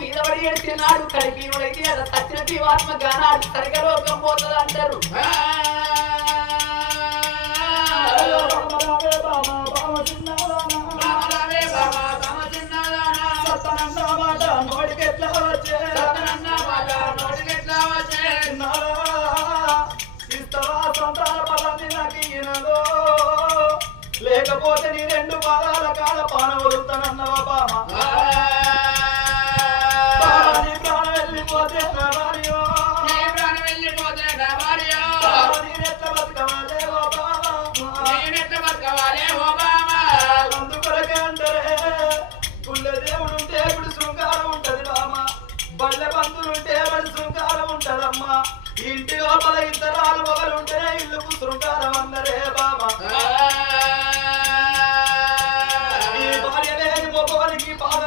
మీద పడి ఏడ్చినాడు కడిపీనుడైతే అలా సచ్చిన జీవాత్మ గానాడు సరిగా లోకం పోతుంది అంటారు లేకపోతే నీ రెండు పాదాల కాల పాన వదులుతానన్నవా మనసులుంటే మనసు శృంగారం ఉంటదమ్మా. ఇంటి లోపల ఇద్దరాలు ఆలు ఉంటేనే ఇల్లుకు శృంగారం అందరే బాబా. ఈ భార్య లేని బాధ